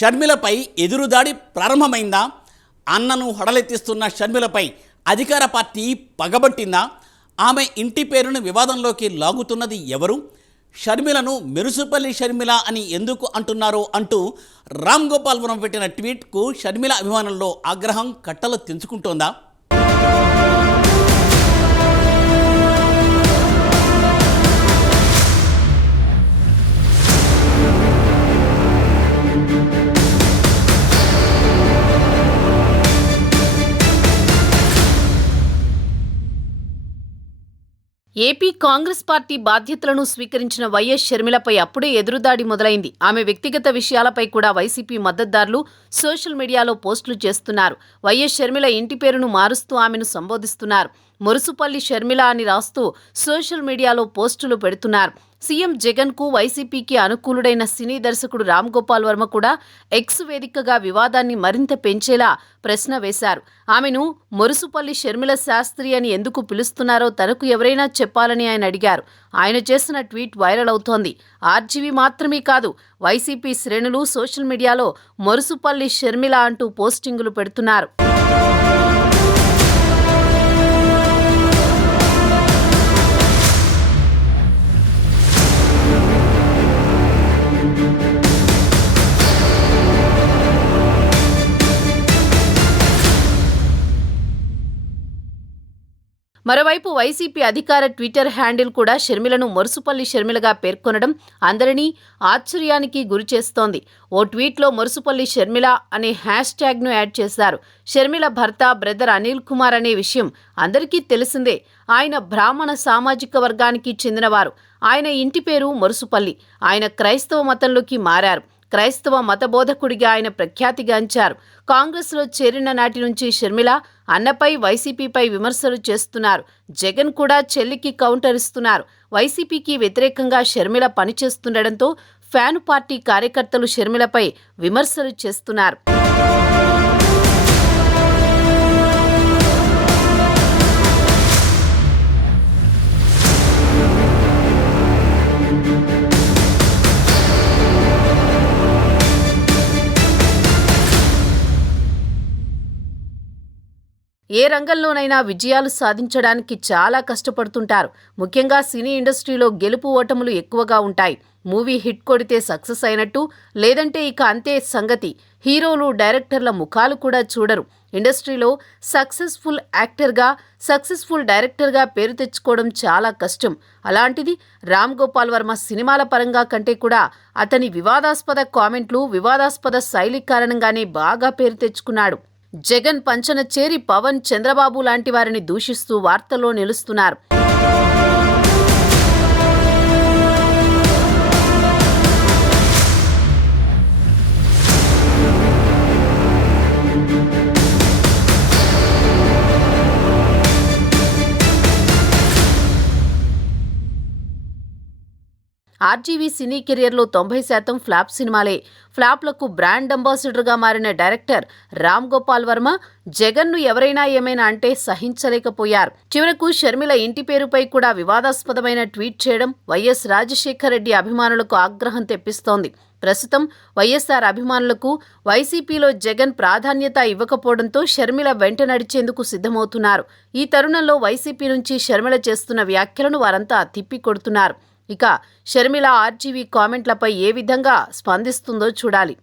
షర్మిలపై ఎదురుదాడి ప్రారంభమైందా? అన్నను హడలెత్తిస్తున్న షర్మిలపై అధికార పార్టీ పగబట్టిందా? ఆమె ఇంటి పేరును వివాదంలోకి లాగుతున్నది ఎవరు? షర్మిలను మెరుసుపల్లి షర్మిల అని ఎందుకు అంటున్నారో అంటూ రామ్ గోపాల్ వర్మ పెట్టిన ట్వీట్కు షర్మిల అభిమానుల్లో ఆగ్రహం కట్టలు తెంచుకుంటోందా? ఏపీ కాంగ్రెస్ పార్టీ బాధ్యతలను స్వీకరించిన వైఎస్ షర్మిలపై అప్పుడే ఎదురుదాడి మొదలైంది. ఆమె వ్యక్తిగత విషయాలపై కూడా వైసీపీ మద్దతుదారులు సోషల్ మీడియాలో పోస్టులు చేస్తున్నారు. వైఎస్ షర్మిల ఇంటి పేరును మారుస్తూ ఆమెను సంబోధిస్తున్నారు. మురుసుపల్లి షర్మిల అని రాస్తూ సోషల్ మీడియాలో పోస్టులు పెడుతున్నారు. సీఎం జగన్కు వైసీపీకి అనుకూలుడైన సినీ దర్శకుడు రామ్ గోపాల్ వర్మ కూడా ఎక్స్ వేదికగా వివాదాన్ని మరింత పెంచేలా ప్రశ్న వేశారు. ఆమెను మురుసుపల్లి షర్మిల శాస్త్రి అని ఎందుకు పిలుస్తున్నారో తనకు ఎవరైనా చెప్పాలని ఆయన అడిగారు. ఆయన చేసిన ట్వీట్ వైరల్ అవుతోంది. ఆర్జీవీ మాత్రమే కాదు, వైసీపీ శ్రేణులు సోషల్ మీడియాలో మురుసుపల్లి షర్మిల అంటూ పోస్టింగులు పెడుతున్నారు. మరోవైపు వైసీపీ అధికార ట్విట్టర్ హ్యాండిల్ కూడా షర్మిలను మురుసుపల్లి షర్మిలగా పేర్కొనడం అందరినీ ఆశ్చర్యానికి గురిచేస్తోంది. ఓ ట్వీట్లో మురుసుపల్లి షర్మిల అనే హ్యాష్ ట్యాగ్ను యాడ్ చేశారు. షర్మిల భర్త బ్రదర్ అనిల్ కుమార్ అనే విషయం అందరికీ తెలిసిందే. ఆయన బ్రాహ్మణ సామాజిక వర్గానికి చెందినవారు. ఆయన ఇంటి పేరు మురుసుపల్లి. ఆయన క్రైస్తవ మతంలోకి మారారు. క్రైస్తవ మతబోధకుడిగా ఆయన ప్రఖ్యాతిగాంచారు. కాంగ్రెస్లో చేరిన నాటి నుంచి షర్మిల అన్నపై వైసీపీపై విమర్శలు చేస్తున్నారు. జగన్ కూడా చెల్లికి కౌంటర్ ఇస్తున్నారు. వైసీపీకి వ్యతిరేకంగా షర్మిల పనిచేస్తుండటంతో ఫ్యాను పార్టీ కార్యకర్తలు షర్మిలపై విమర్శలు చేస్తున్నారు. ఏ రంగంలోనైనా విజయాలు సాధించడానికి చాలా కష్టపడుతుంటారు. ముఖ్యంగా సినీ ఇండస్ట్రీలో గెలుపు ఓటములు ఎక్కువగా ఉంటాయి. మూవీ హిట్ కొడితే సక్సెస్ అయినట్టు, లేదంటే ఇక అంతే సంగతి. హీరోలు, డైరెక్టర్ల ముఖాలు కూడా చూడరు. ఇండస్ట్రీలో సక్సెస్ఫుల్ యాక్టర్గా, సక్సెస్ఫుల్ డైరెక్టర్గా పేరు తెచ్చుకోవడం చాలా కష్టం. అలాంటిది రామ్ గోపాల్ వర్మ సినిమాల పరంగా కంటే కూడా అతని వివాదాస్పద కామెంట్లు, వివాదాస్పద శైలి కారణంగానే బాగా పేరు తెచ్చుకున్నాడు. జగన్ పంచన చేరి పవన్, చంద్రబాబు లాంటి వారిని దూషిస్తూ వార్తల్లో నిలుస్తున్నారు. ఆర్జీవీ సినీ కెరియర్లో 90% ఫ్లాప్ సినిమాలే. ఫ్లాప్లకు బ్రాండ్ అంబాసిడర్గా మారిన డైరెక్టర్ రామ్ గోపాల్ వర్మ జగన్ను ఎవరైనా ఏమైనా అంటే సహించలేకపోయారు. చివరకు షర్మిల ఇంటి పేరుపై కూడా వివాదాస్పదమైన ట్వీట్ చేయడం వైఎస్ రాజశేఖర రెడ్డి అభిమానులకు ఆగ్రహం తెప్పిస్తోంది. ప్రస్తుతం వైఎస్ఆర్ అభిమానులకు వైసీపీలో జగన్ ప్రాధాన్యత ఇవ్వకపోవడంతో షర్మిల వెంట నడిచేందుకు సిద్ధమవుతున్నారు. ఈ తరుణంలో వైసీపీ నుంచి షర్మిల చేస్తున్న వ్యాఖ్యలను వారంతా తిప్పికొడుతున్నారు. ఇక షర్మిల ఆర్జీవీ కామెంట్లపై ఏ విధంగా స్పందిస్తుందో చూడాలి.